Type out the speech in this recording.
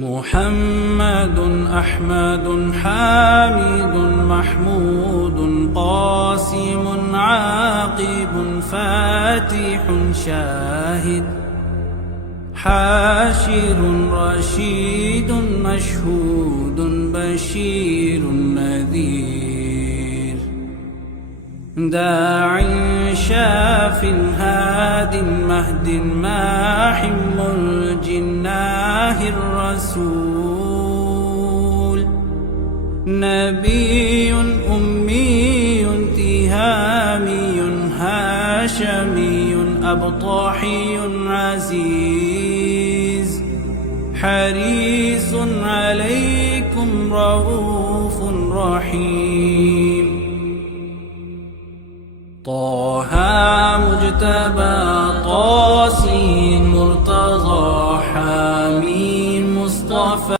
محمد أحمد حامد محمود قاسم عاقب فاتح شاهد حاشر رشيد مشهود بشير نذير داع شاف هاد مهد ماح الجناه الرسول نبي أمي تهامي هاشمي أبطاحي عزيز حريص عليكم رؤوف رحيم طه مجتبى طاسين مرتضى حامين مصطفى